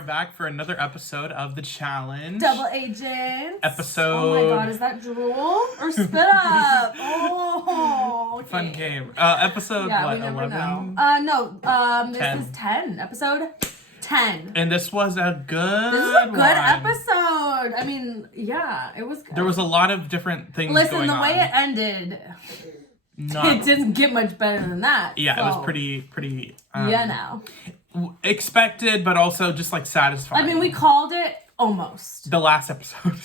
are back for another episode of The Challenge. Double Agents. Episode... Oh my god, is that drool or spit up? Oh, okay. Fun game. Episode, yeah, what, we never 11? Know. This 10. is 10. Episode 10. And this was a good This is a good one. episode. I mean, yeah, it was good. There was a lot of different things Listen, going on. the way it ended, Not... it didn't get much better than that. Yeah, so. it was pretty... now. Expected, but also just like satisfying. I mean, we called it almost. The last episode.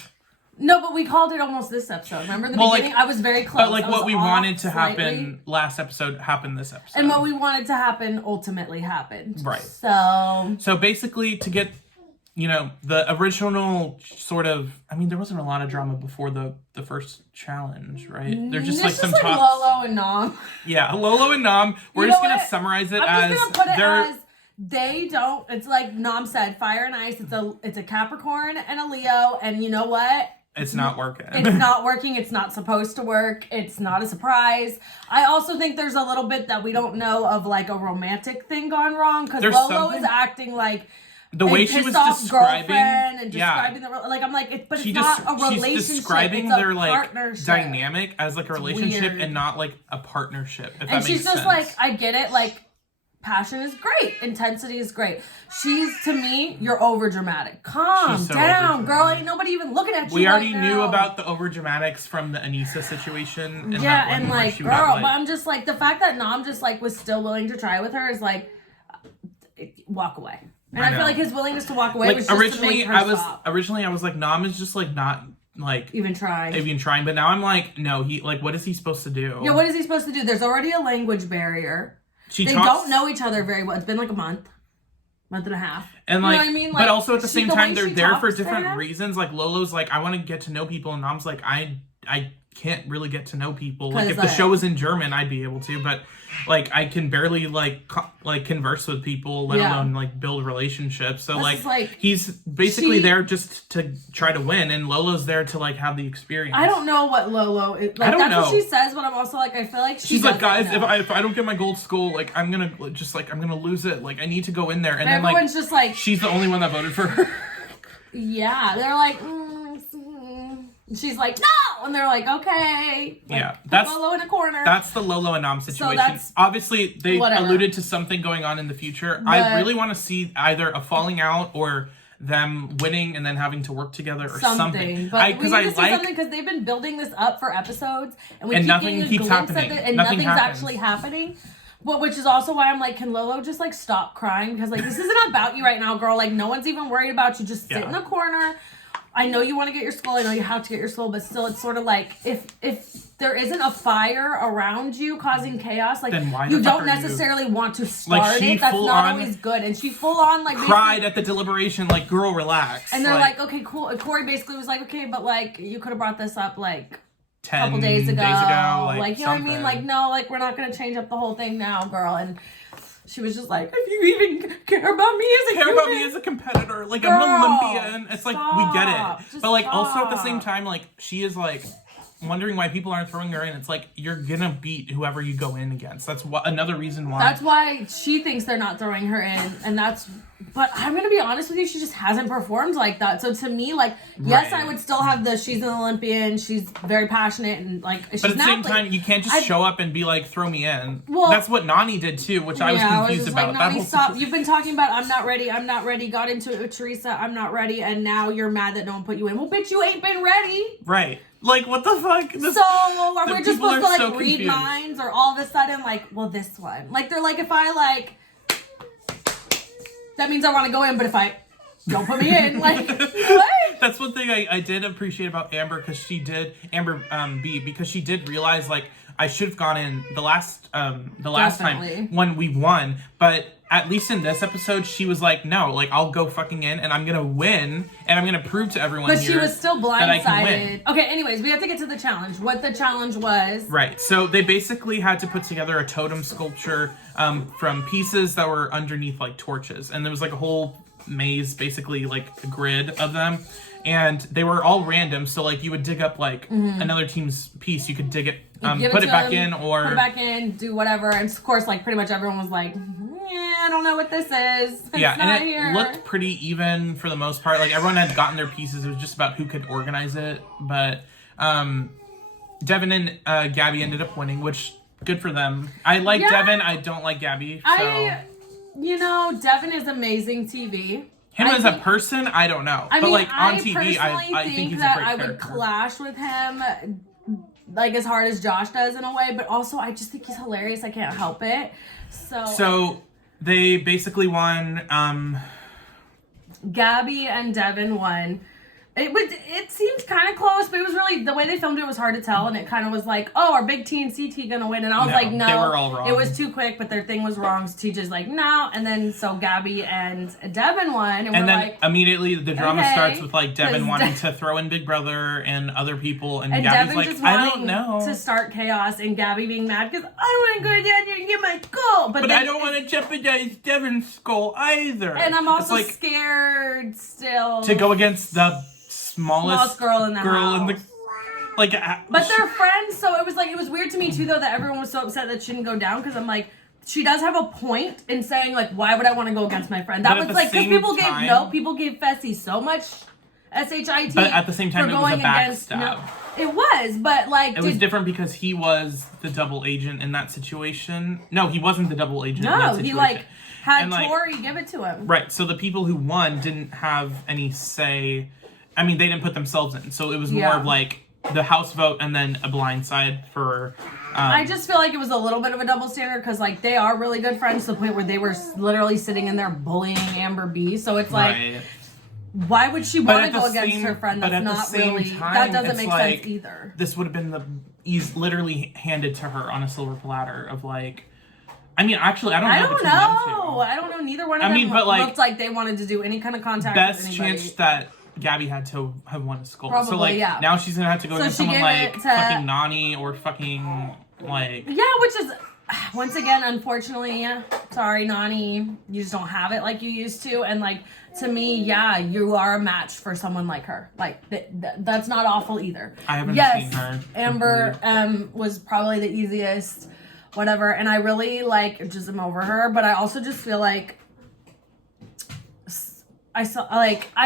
No, but we called it almost this episode. Remember the beginning? I was very close. But like what we wanted to happen last episode happened this episode. And what we wanted to happen ultimately happened. Right. So basically to get, you know, the original sort of, I mean, there wasn't a lot of drama before the first challenge, right? They're just like some talks. Lolo and Nom. Yeah, Lolo and Nom. We're just going to summarize it I'm as... just going to put it as... They don't, it's like Nom said, fire and ice, it's a Capricorn and a Leo, and you know what? It's not working. It's not working. It's not supposed to work. It's not a surprise. I also think there's a little bit that we don't know of like a romantic thing gone wrong, because Lolo is acting like the way she was describing and describing the like I'm like but it's not a relationship. She's describing it's their like partnership. dynamic as like a relationship weird. And not like a partnership. If and that makes she's just sense. like, I get it, like passion is great, intensity is great. She's, to me, you're over dramatic. Calm down, girl. Ain't nobody even looking at you. We already right knew now. about the over dramatics from the Anissa situation. Yeah, and like, girl, but I'm just like, the fact that Nom just like was still willing to try with her is like, walk away. And I feel like his willingness to walk away was just originally to make her stop. Originally I was like, Nom is just like not like even trying, but now I'm like, no, he like, what is he supposed to do? Yeah, what is he supposed to do? There's already a language barrier. They don't know each other very well. It's been like a month and a half. And like, you know what I mean? Like, but also at the same time, they're there for talks different reasons. Like Lolo's like, I want to get to know people, and Nom's like, I can't really get to know people. Like if the show was in German, I'd be able to, but like I can barely like converse with people, let alone like build relationships. So like he's basically there just to try to win, and Lolo's there to like have the experience. I don't know what Lolo is. Like, that's what she says, but I'm also like, I feel like she's like, guys, if I don't get my gold skull, like I'm gonna lose it. Like I need to go in there, and then everyone's just like, she's the only one that voted for her. Yeah, they're like, she's like, no, and they're like, okay. Like, yeah, that's Lolo in a corner. That's the Lolo and Nom situation. So obviously, they alluded to something going on in the future. But I really want to see either a falling out or them winning and then having to work together or something. But we need to see something because they've been building this up for episodes, and we keep nothing getting a keeps glimpse happening. of it, and nothing's actually happening. Well, which is also why I'm like, can Lolo just like stop crying? Because like, this isn't about you right now, girl. Like, no one's even worried about you. Just sit in the corner. I know you want to get your skull. I know you have to get your skull, but still, it's sort of like if there isn't a fire around you causing chaos, like you don't necessarily want to start it. That's not always good. And she full on like cried at the deliberation, like, girl, relax. And they're like, okay, cool. And Corey basically was like, okay, but like you could have brought this up like a couple days ago. Like, you know what I mean? Like, no, like we're not gonna change up the whole thing now, girl. And she was just like, if you even care about me as a competitor, like, girl, I'm an Olympian. It's like, we get it. But like, also at the same time, like, she is like wondering why people aren't throwing her in. It's like, you're gonna beat whoever you go in against. That's another reason why. That's why she thinks they're not throwing her in, and but I'm gonna be honest with you, she just hasn't performed like that. So to me, like, yes, I would still have she's an Olympian, she's very passionate, and like, she's but at the same time, you can't just show up and be like, throw me in. Well, that's what Nany did too, which I was confused about. Like, Nany, stop. You've been talking about I'm not ready, got into it with Teresa, I'm not ready, and now you're mad that no one put you in. Well, bitch, you ain't been ready. Right. Like, what the fuck? So, are we just supposed to, like, read minds? Or all of a sudden, like, well, this one. Like, they're like, if I, like, that means I want to go in, but if I don't put me in, like, what? That's one thing I did appreciate about Amber, because she did, B, because she did realize, like, I should have gone in the last time when we won, but at least in this episode, she was like, no, like, I'll go fucking in, and I'm gonna win, and I'm gonna prove to everyone but here she was still that I can win. blindsided. Okay, anyways, we have to get to the challenge. What the challenge was. Right, so they basically had to put together a totem sculpture from pieces that were underneath, like, torches, and there was, like, a whole maze, basically, like, a grid of them. And they were all random, so like you would dig up like another team's piece, you could dig it, put it back in, or put it back in, do whatever. And of course, like pretty much everyone was like, yeah, I don't know what this is. It's yeah, not and it here. looked pretty even for the most part. Like, everyone had gotten their pieces. It was just about who could organize it. But Devin and Gabby ended up winning, which, good for them. I like Devin. I don't like Gabby. So. Devin is amazing TV. Him as a person, I don't know. But, like, on TV, I think he's a great character. I would clash with him, like, as hard as Josh does in a way, but also I just think he's hilarious. I can't help it. So they basically won. Gabby and Devin won. It seemed kind of close, but it was really, the way they filmed it was hard to tell, and it kind of was like, oh, our big T and CT gonna win, and I was like, no, they were all wrong. It was too quick, but their thing was wrong, so TJ's like, no, and then so Gabby and Devin won, and we're then like, immediately the drama starts with, like, Devin wanting to throw in Big Brother and other people, and Gabby's Devin like, just I don't know. to start chaos, and Gabby being mad because I want to go down here and get my skull, but I don't want to jeopardize Devin's skull either. And I'm also scared still to go against the smallest girl in the house. But they're friends, so it was weird to me too, though, that everyone was so upset that she didn't go down, because I'm like, she does have a point in saying, like, why would I want to go against my friend? That was like, because people gave Fessy so much SHIT, but at the same time, it was a backstab. It was, but like, it was different because he was the double agent in that situation. No, he wasn't the double agent in that situation. No, he had Tori give it to him. Right, so the people who won didn't have any say. I mean, they didn't put themselves in, so it was more of like the house vote and then a blind side for. I just feel like it was a little bit of a double standard, because like they are really good friends to the point where they were literally sitting in there bullying Amber B. So it's like, why would she want to go against her friend? That's not really. That doesn't make sense either. This would have been literally handed to her on a silver platter of like. I mean, actually, I don't know. I don't know. Neither one of them looked like they wanted to do any kind of contact. Best with anybody. chance that Gabby had to have won a skull. Probably, so like now she's gonna have to go against someone like fucking Nany or fucking like. Yeah, which is once again, unfortunately, sorry, Nany, you just don't have it like you used to, and like to me, you are a match for someone like her. Like that's not awful either. I haven't seen her. Amber was probably the easiest. Whatever, and I really just am over her, but I also just feel like I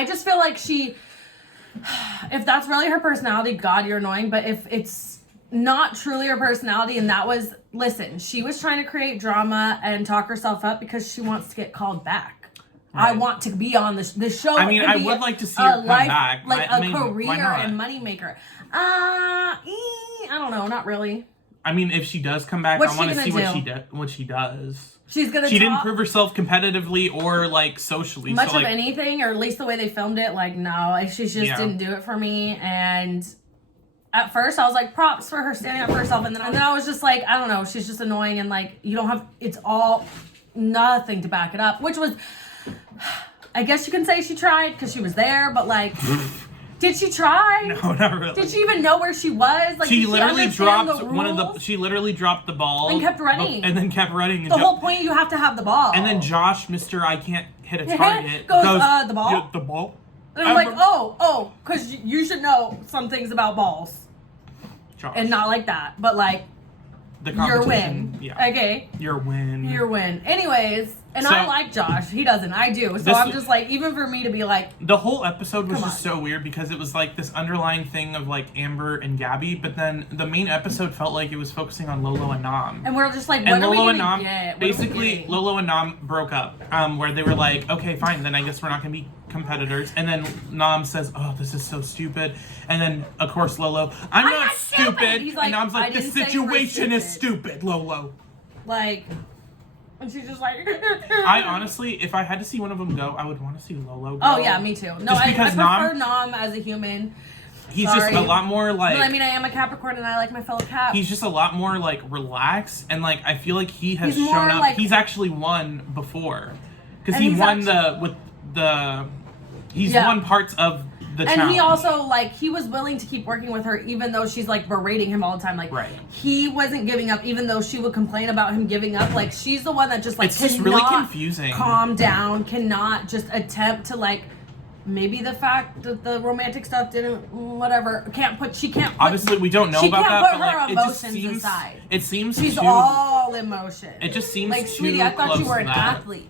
just feel like she, if that's really her personality, God, you're annoying, but if it's not truly her personality, and that was, listen, she was trying to create drama and talk herself up because she wants to get called back. Right. I want to be on the show. I mean, I would like to see her come back. Like a career and moneymaker. I don't know, not really. I mean, if she does come back, I want to see what she does. She didn't prove herself competitively or like socially. Much of anything, or at least the way they filmed it. Like, no, she just didn't do it for me. And at first, I was like, props for her standing up for herself. And then I was just like, I don't know, she's just annoying, and like you don't have. It's all nothing to back it up, which was, I guess you can say she tried because she was there, but like. Did she try? No, not really. Did she even know where she was? Like, she literally dropped She literally dropped the ball and kept running. And the whole point, you have to have the ball. And then Josh, Mr. I can't hit a target, goes the ball. Yeah, the ball. And I'm like, oh, because you should know some things about balls. Josh. And not like that, but like. Your win. Yeah. Okay. Your win. Anyways, and I like Josh. He doesn't. I do. So I'm just like, even for me to be like. The whole episode was just so weird because it was like this underlying thing of like Amber and Gabby, but then the main episode felt like it was focusing on Lolo and Nam. And we're just like, what are we going to get? Basically, Lolo and Nam broke up, where they were like, okay, fine, then I guess we're not going to be competitors. And then Nam says, oh, this is so stupid. And then, of course, Lolo, I'm not stupid. He's like, and Nam's like, the situation is stupid, Lolo. Like, and she's just like... I honestly, if I had to see one of them go, I would want to see Lolo go. Oh, yeah, me too. No, I prefer Nam as a human. He's just a lot more like... But I mean, I am a Capricorn and I like my fellow Cap. He's just a lot more like relaxed, and like I feel like he has shown up. Like, he's actually won before. Because he won He's won parts of the challenge. And he also, like, he was willing to keep working with her even though she's, like, berating him all the time. Like, he wasn't giving up even though she would complain about him giving up. Like, she's the one that just, like, it's just really confusing. Calm down, cannot just attempt to, like, maybe the fact that the romantic stuff didn't, whatever, she can't put, obviously we don't know about that, but like, it just seems aside. It seems she's too, all emotion. It just seems like, too sweetie, I thought you were an athlete.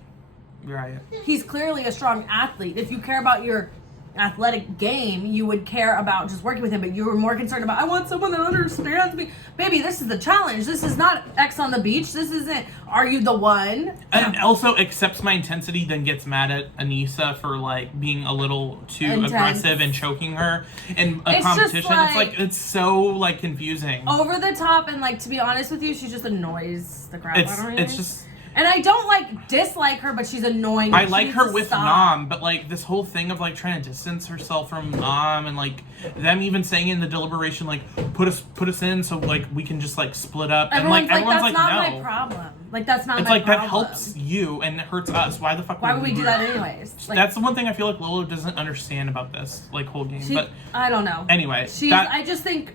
Right. He's clearly a strong athlete. If you care about your athletic game, you would care about just working with him, but you were more concerned about, I want someone that understands me. Baby, this is the challenge. This is not X on the beach. This isn't, are you the one? And also accepts my intensity, then gets mad at Anissa for like being a little too aggressive and choking her in a competition. It's so like confusing. Over the top, and like, to be honest with you, she just annoys the crap out of me. It's just... And I don't like dislike her, but she's annoying. I like her with Nam, but like this whole thing of like trying to distance herself from Nam, and like them even saying in the deliberation like put us in so like we can just like split up. Everyone's and like everyone's like, that's not no. my problem. Like that's not it's my like problem. that helps you and it hurts us. Why the fuck? Why would we do that anyways? Like, that's the one thing I feel like Lolo doesn't understand about this like whole game. But I don't know. Anyway, I just think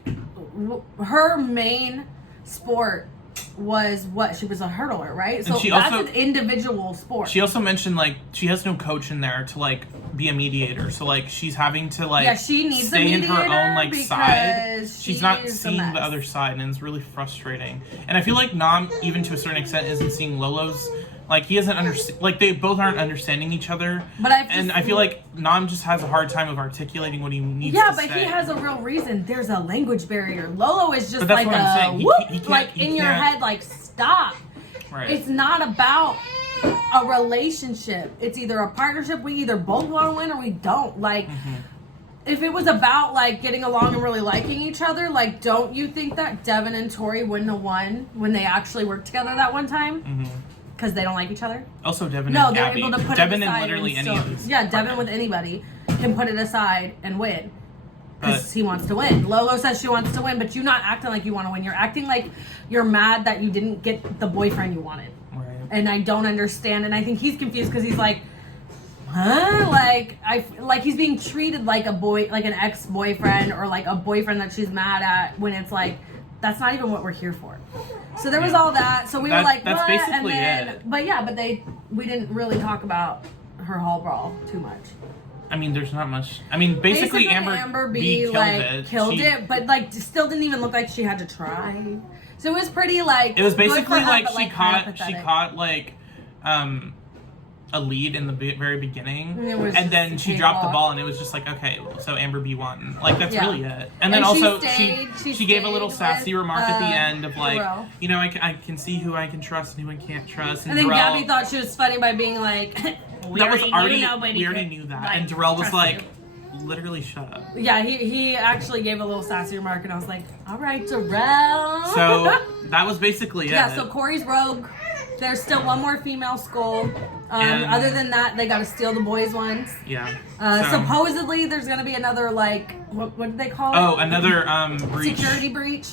her main sport was what she was a hurdler, right? So that's an individual sport. She also mentioned like she has no coach in there to like be a mediator, so like she's having to like she needs stay in her own like side. She's not seeing the other mess. side, and it's really frustrating. And I feel like Nam, even to a certain extent, isn't seeing Lolo's. Like he doesn't understand. Like they both aren't understanding each other. But I feel like Nam just has a hard time of articulating what he needs. Yeah, but he has a real reason. There's a language barrier. Lolo is just like a whoop, like in your head, like stop. Right. It's not about a relationship. It's either a partnership. We either both want to win or we don't. Like. Mm-hmm. If it was about like getting along and really liking each other, like don't you think that Devin and Tori wouldn't have won when they actually worked together that one time? Mm-hmm. Because they don't like each other? Also, Devin and Gabby. They're able to put Devin it aside. And literally any of these. Yeah, Devin with anybody can put it aside and win. Because he wants to win. Lolo says she wants to win, but you're not acting like you want to win. You're acting like you're mad that you didn't get the boyfriend you wanted. Right. And I don't understand. And I think he's confused because he's like, huh? Like he's being treated like a boy, like an ex-boyfriend or like a boyfriend that she's mad at when it's like, that's not even what we're here for. So there was all that. So we were like, that's what? basically and then, it. But we didn't really talk about her hall brawl too much. I mean, there's not much. I mean, basically Amber B killed it, but like still didn't even look like she had to try. So it was pretty like. It was basically her, like she caught like a lead in the very beginning, and then she dropped the ball, and it was just like, okay, so Amber B won. Like that's really it. And then also she gave a little sassy remark at the end of like, Darrell. You know, I can see who I can trust and who I can't trust. And then Darrell, Gabby thought she was funny by being like, we already knew that, and Darrell was like, literally shut up. Yeah, he actually gave a little sassy remark, and I was like, all right, Darrell. So that was basically it. Yeah, so Corey's rogue. There's still one more female skull. Other than that, they got to steal the boys' ones. Yeah. Supposedly, there's going to be another, like, what did they call it? Oh, another breach. Security breach.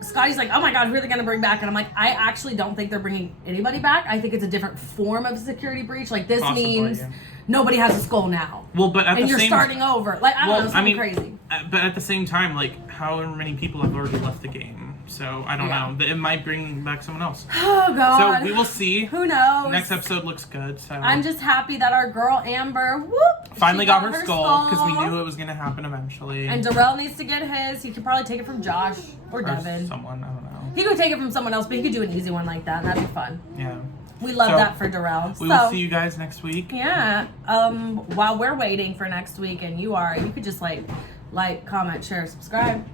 Scotty's like, oh my God, who are they going to bring back? And I'm like, I actually don't think they're bringing anybody back. I think it's a different form of security breach. Like, this means nobody has a skull now. Well, but at and you're starting over. Like, I don't know, something crazy. But at the same time, like, however many people have already left the game. So, I don't know. It might bring back someone else. Oh, God. So, we will see. Who knows? Next episode looks good. So I'm just happy that our girl, Amber, finally got her skull because we knew it was going to happen eventually. And Darrell needs to get his. He could probably take it from Josh or Devin. Someone, I don't know. He could take it from someone else, but he could do an easy one like that. And that'd be fun. Yeah. We love that for Darrell. We will see you guys next week. Yeah. While we're waiting for next week and you could just like, comment, share, subscribe.